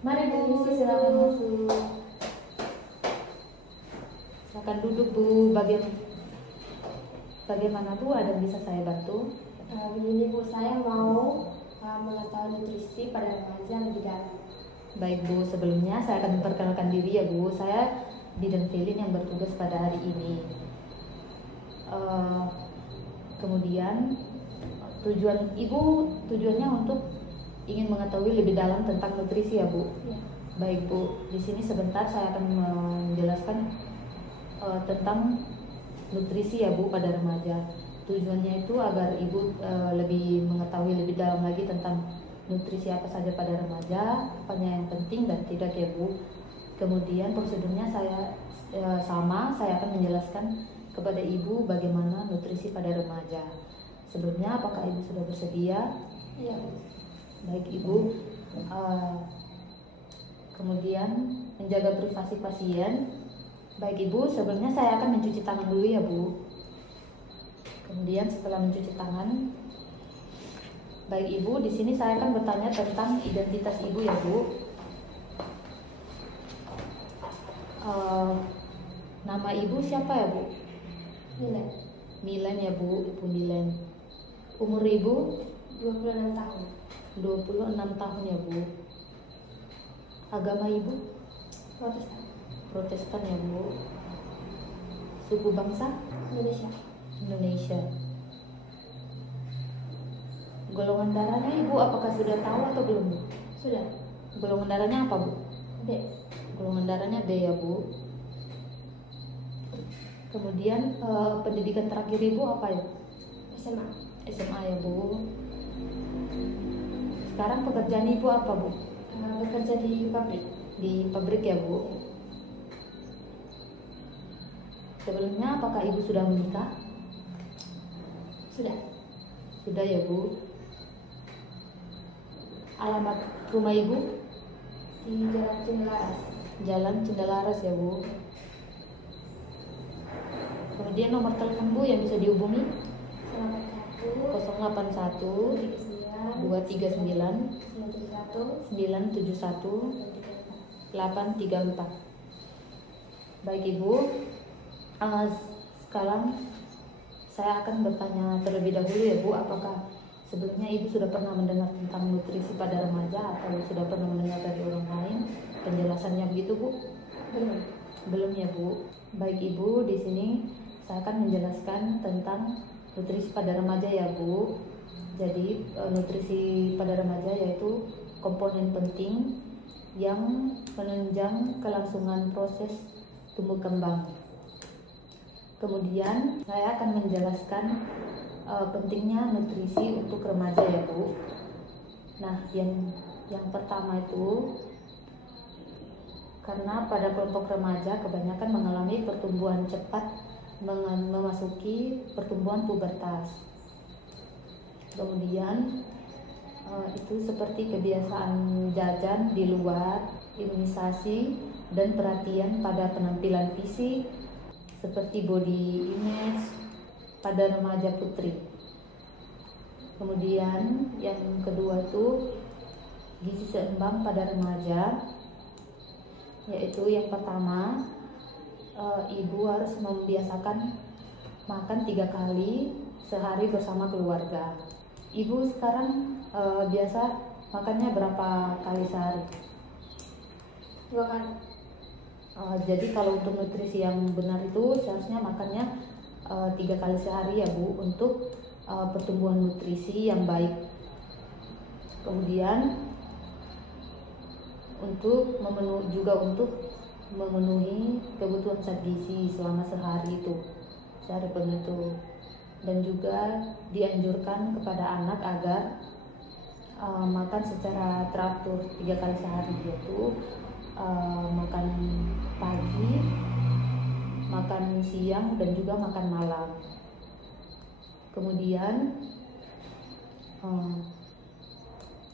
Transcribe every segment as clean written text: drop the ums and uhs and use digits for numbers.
Mari Bu, silakan masuk. Silakan duduk Bu. Bagaimana Bu? Ada yang bisa saya bantu? Begini Bu, saya mau mengetahui nutrisi pada remaja lebih dalam. Baik Bu, sebelumnya saya akan memperkenalkan diri ya Bu. Saya bidan Felin yang bertugas pada hari ini. Kemudian tujuannya untuk ingin mengetahui lebih dalam tentang nutrisi ya Bu. Ya. Baik Bu, di sini sebentar saya akan menjelaskan tentang nutrisi ya Bu pada remaja. Tujuannya itu agar Ibu lebih mengetahui lebih dalam lagi tentang nutrisi apa saja pada remaja, apanya yang penting dan tidak ya Bu. Kemudian prosedurnya saya akan menjelaskan kepada Ibu bagaimana nutrisi pada remaja. Sebelumnya apakah Ibu sudah bersedia? Iya. Baik Ibu. Kemudian menjaga privasi pasien. Baik Ibu, sebelumnya saya akan mencuci tangan dulu ya Bu. Kemudian setelah mencuci tangan, baik Ibu, di sini saya akan bertanya tentang identitas Ibu ya Bu. Nama Ibu siapa ya Bu? Milen. Milen ya Bu, Ibu Milen. Umur Ibu? 26 tahun. 26 tahun ya Bu. Agama Ibu? Protestan. Protestan ya Bu. Suku bangsa? Indonesia. Indonesia. Golongan darahnya Ibu apakah sudah tahu atau belum Bu? Sudah. Golongan darahnya apa Bu? B. Golongan darahnya B ya Bu. Kemudian pendidikan terakhir Ibu apa ya? SMA. SMA ya Bu. Sekarang pekerjaan Ibu apa Bu? Bekerja di pabrik. Di pabrik ya Bu. Sebelumnya apakah Ibu sudah menikah? Sudah. Sudah ya Bu. Alamat rumah Ibu? Di Jalan Cendelaras. Jalan Cendelaras ya Bu. Kemudian nomor telepon Bu yang bisa dihubungi? 081 239 971 834. Baik Ibu, sekarang saya akan bertanya terlebih dahulu ya Bu, apakah sebelumnya Ibu sudah pernah mendengar tentang nutrisi pada remaja atau sudah pernah mendengar dari orang lain penjelasannya begitu Bu? Belum ya Bu. Baik Ibu, di sini saya akan menjelaskan tentang nutrisi pada remaja ya Bu. Jadi nutrisi pada remaja yaitu komponen penting yang menunjang kelangsungan proses tumbuh kembang. Kemudian saya akan menjelaskan pentingnya nutrisi untuk remaja ya Bu. Nah, yang pertama itu karena pada kelompok remaja kebanyakan mengalami pertumbuhan cepat memasuki pertumbuhan pubertas. Kemudian itu seperti kebiasaan jajan di luar, imunisasi, dan perhatian pada penampilan fisik seperti body image pada remaja putri. Kemudian yang kedua itu gizi seimbang pada remaja, yaitu yang pertama ibu harus membiasakan makan 3 kali sehari bersama keluarga. Ibu sekarang biasa makannya berapa kali sehari? 2 kali. Jadi kalau untuk nutrisi yang benar itu seharusnya makannya 3 kali sehari ya Bu, untuk pertumbuhan nutrisi yang baik. Kemudian untuk memenuhi kebutuhan zat gizi selama sehari penuh itu. Dan juga dianjurkan kepada anak agar makan secara teratur 3 kali sehari, yaitu makan pagi, makan siang, dan juga makan malam. Kemudian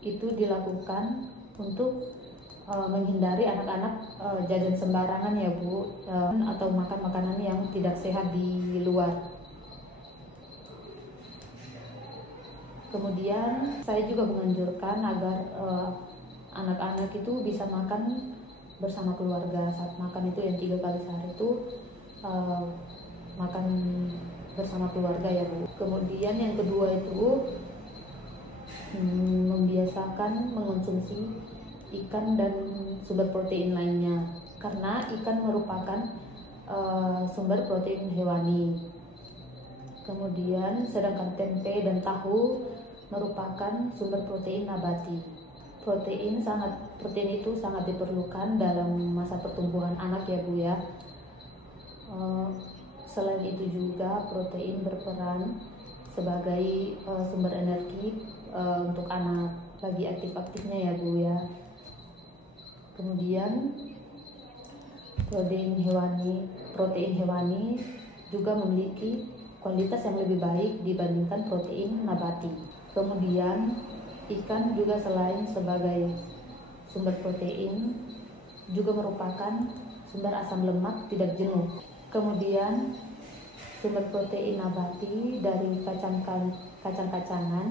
itu dilakukan untuk menghindari anak-anak jajan sembarangan ya Bu, atau makan makanan yang tidak sehat di luar. Kemudian saya juga menganjurkan agar anak-anak itu bisa makan bersama keluarga. Saat makan itu yang 3 kali sehari itu makan bersama keluarga ya Bu. Kemudian yang kedua itu membiasakan mengonsumsi ikan dan sumber protein lainnya, karena ikan merupakan sumber protein hewani. Kemudian sedangkan tempe dan tahu merupakan sumber protein nabati. Protein itu sangat diperlukan dalam masa pertumbuhan anak ya Bu ya. Selain itu juga protein berperan sebagai sumber energi untuk anak lagi aktif-aktifnya ya Bu ya. Kemudian protein hewani juga memiliki kualitas yang lebih baik dibandingkan protein nabati. Kemudian ikan juga selain sebagai sumber protein juga merupakan sumber asam lemak tidak jenuh. Kemudian sumber protein nabati dari kacang-kacangan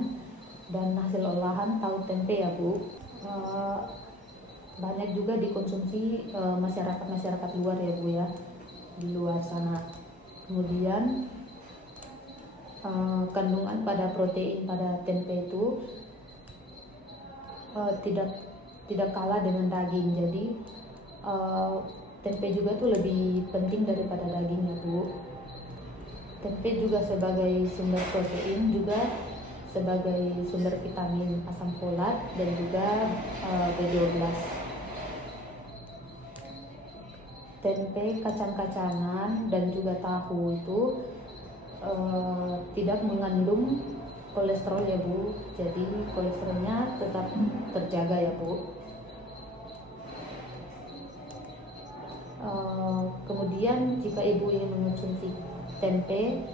dan hasil olahan tahu tempe ya Bu, banyak juga dikonsumsi masyarakat luar ya Bu ya, di luar sana. Kemudian kandungan pada protein pada tempe itu tidak kalah dengan daging. Jadi tempe juga tuh lebih penting daripada daging ya Bu. Tempe juga sebagai sumber protein, juga sebagai sumber vitamin asam folat dan juga B12. Tempe, kacang-kacangan dan juga tahu itu tidak mengandung kolesterol ya Bu. Jadi kolesterolnya tetap terjaga ya Bu. Kemudian jika ibu ingin mengonsumsi tempe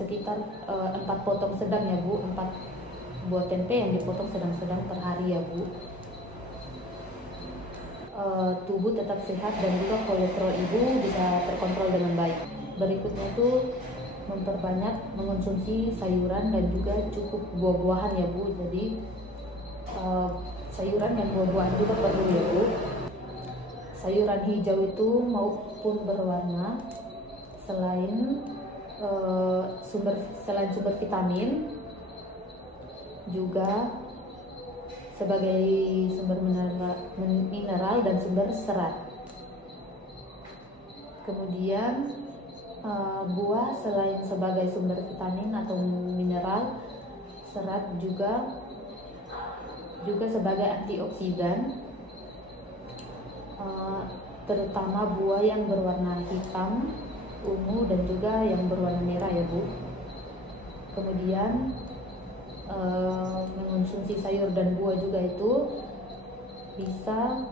sekitar 4 potong sedang ya Bu, 4 buah tempe yang dipotong sedang-sedang per hari ya Bu. Tubuh tetap sehat dan juga kolesterol ibu bisa terkontrol dengan baik. Berikutnya itu memperbanyak mengonsumsi sayuran dan juga cukup buah-buahan ya Bu. Jadi sayuran dan buah-buahan juga perlu ya Bu. Sayuran hijau itu maupun berwarna selain sumber vitamin juga sebagai sumber mineral dan sumber serat. Kemudian buah selain sebagai sumber vitamin atau mineral, serat juga sebagai antioksidan, terutama buah yang berwarna hitam, ungu dan juga yang berwarna merah ya Bu. Kemudian mengonsumsi sayur dan buah juga itu bisa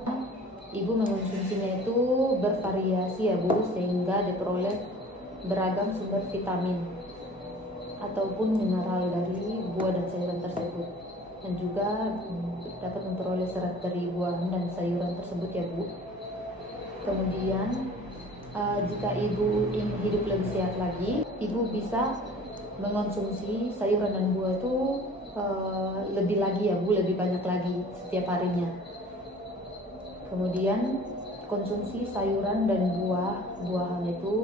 ibu mengonsumsinya itu bervariasi ya Bu, sehingga diperoleh beragam sumber vitamin ataupun mineral dari buah dan sayuran tersebut, dan juga dapat memperoleh serat dari buah dan sayuran tersebut ya Bu. Kemudian jika ibu ingin hidup lebih sehat lagi, ibu bisa mengonsumsi sayuran dan buah itu lebih lagi ya Bu, lebih banyak lagi setiap harinya. Kemudian konsumsi sayuran dan buah-buahan itu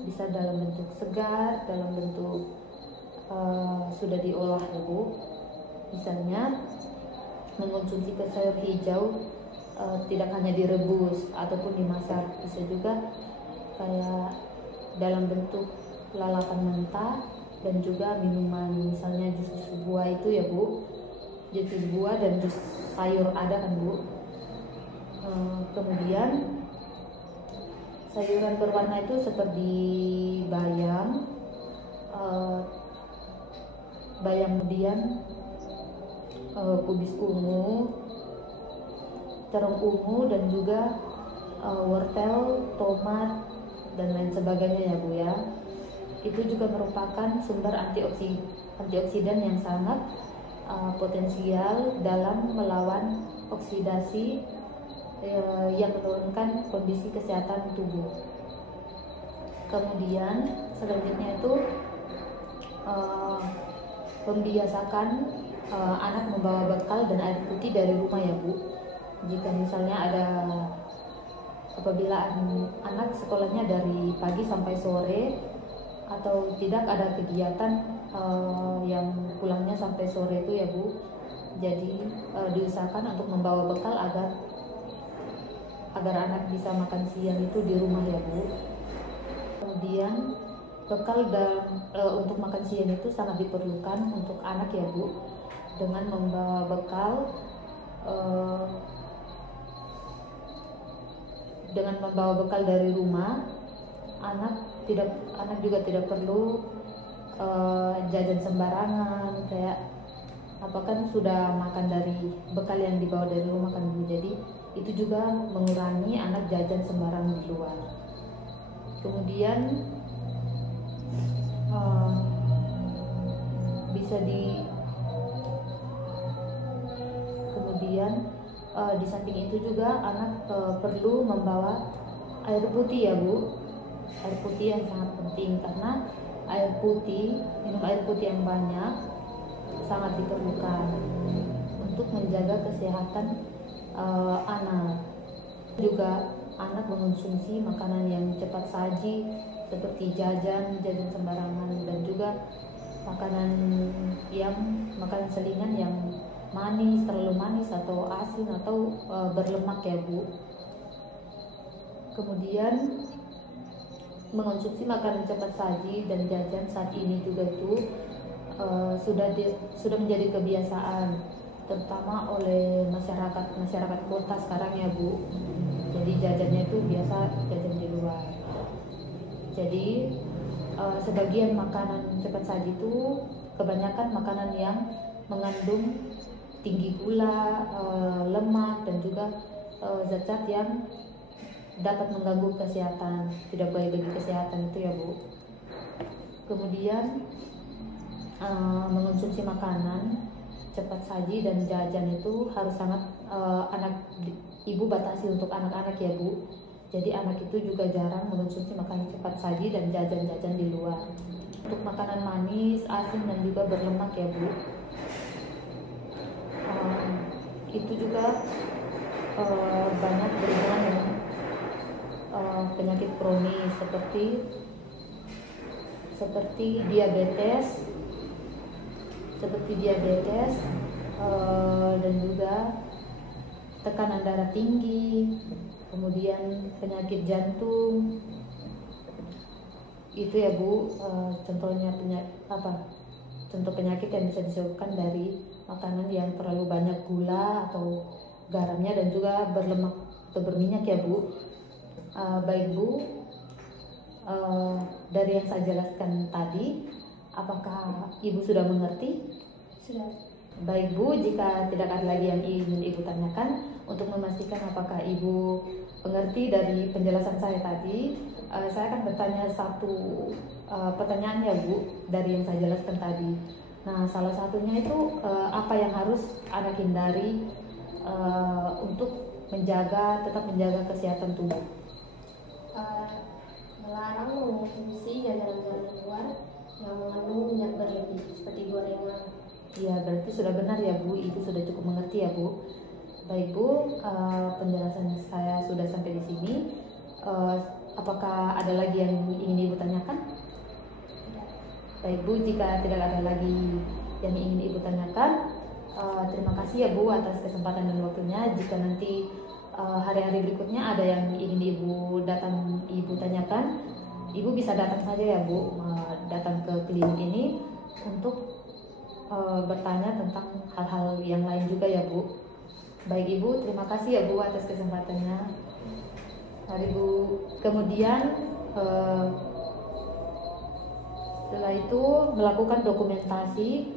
bisa dalam bentuk segar, dalam bentuk sudah diolah ya Bu. Misalnya mengonsumsi sayur hijau tidak hanya direbus ataupun dimasak, bisa juga kayak dalam bentuk lalapan mentah dan juga minuman, misalnya jus buah itu ya Bu, jus buah dan jus sayur ada kan Bu. Kemudian sayuran berwarna itu seperti bayam, kemudian kubis ungu, terong ungu dan juga wortel, tomat dan lain sebagainya ya Bu ya. Itu juga merupakan sumber antioksidan yang sangat potensial dalam melawan oksidasi yang menurunkan kondisi kesehatan tubuh. Kemudian selanjutnya itu membiasakan anak membawa bekal dan air putih dari rumah ya Bu. Jika misalnya apabila anak sekolahnya dari pagi sampai sore atau tidak ada kegiatan yang pulangnya sampai sore itu ya Bu, jadi diusahakan untuk membawa bekal agar anak bisa makan siang itu di rumah ya Bu. Kemudian bekal untuk makan siang itu sangat diperlukan untuk anak ya Bu, dengan membawa bekal dari rumah, anak juga tidak perlu jajan sembarangan, kayak kan sudah makan dari bekal yang dibawa dari rumah kan Bu. Jadi itu juga mengurangi anak jajan sembarangan di luar. Kemudian di samping itu juga anak perlu membawa air putih ya Bu. Air putih yang sangat penting, karena minum air putih yang banyak sangat diperlukan untuk menjaga kesehatan anak. Juga anak mengonsumsi makanan yang cepat saji seperti jajan sembarangan, dan juga makanan selingan yang manis, terlalu manis atau asin atau berlemak ya Bu. Kemudian mengonsumsi makanan cepat saji dan jajan saat ini juga itu sudah menjadi kebiasaan, terutama oleh masyarakat kota sekarang ya Bu. Jadi jajannya itu biasa jajan di luar. Jadi sebagian makanan cepat saji itu kebanyakan makanan yang mengandung tinggi gula, lemak, dan juga zat-zat yang dapat mengganggu kesehatan, tidak baik bagi kesehatan itu ya Bu. Kemudian mengonsumsi makanan cepat saji dan jajan itu harus sangat ibu batasi untuk anak-anak ya Bu. Jadi anak itu juga jarang mengonsumsi makanan cepat saji dan jajan-jajan di luar. Untuk makanan manis, asin, dan juga berlemak ya Bu, itu juga banyak berhubungan dengan penyakit kronis seperti diabetes, dan juga tekanan darah tinggi, kemudian penyakit jantung. Itu ya Bu, contoh penyakit yang bisa disebabkan dari makanan yang terlalu banyak gula atau garamnya dan juga berlemak atau berminyak ya Bu. Baik Bu, dari yang saya jelaskan tadi, apakah Ibu sudah mengerti? Sudah. Baik Bu, jika tidak ada lagi yang ingin Ibu tanyakan, untuk memastikan apakah Ibu mengerti dari penjelasan saya tadi, saya akan bertanya satu pertanyaan ya Bu, dari yang saya jelaskan tadi. Nah, salah satunya itu apa yang harus anak hindari untuk tetap menjaga kesehatan tubuh? Melarang mengonsumsi jajanan luar yang mengandung minyak berlebih seperti gorengan. Ya, berarti sudah benar ya Bu, Ibu sudah cukup mengerti ya Bu. Baik Bu, penjelasan saya sudah sampai di sini. Apakah ada lagi yang ingin Ibu tanyakan? Baik Bu, jika tidak ada lagi yang ingin Ibu tanyakan, terima kasih ya Bu atas kesempatan dan waktunya. Jika nanti hari-hari berikutnya ada yang ingin Ibu tanyakan, Ibu bisa datang saja ya Bu, datang ke klinik ini untuk bertanya tentang hal-hal yang lain juga ya Bu. Baik Ibu, terima kasih ya Bu atas kesempatannya. Mari Bu. Kemudian setelah itu melakukan dokumentasi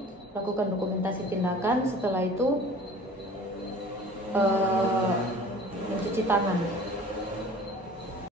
tindakan. Setelah itu mencuci tangan.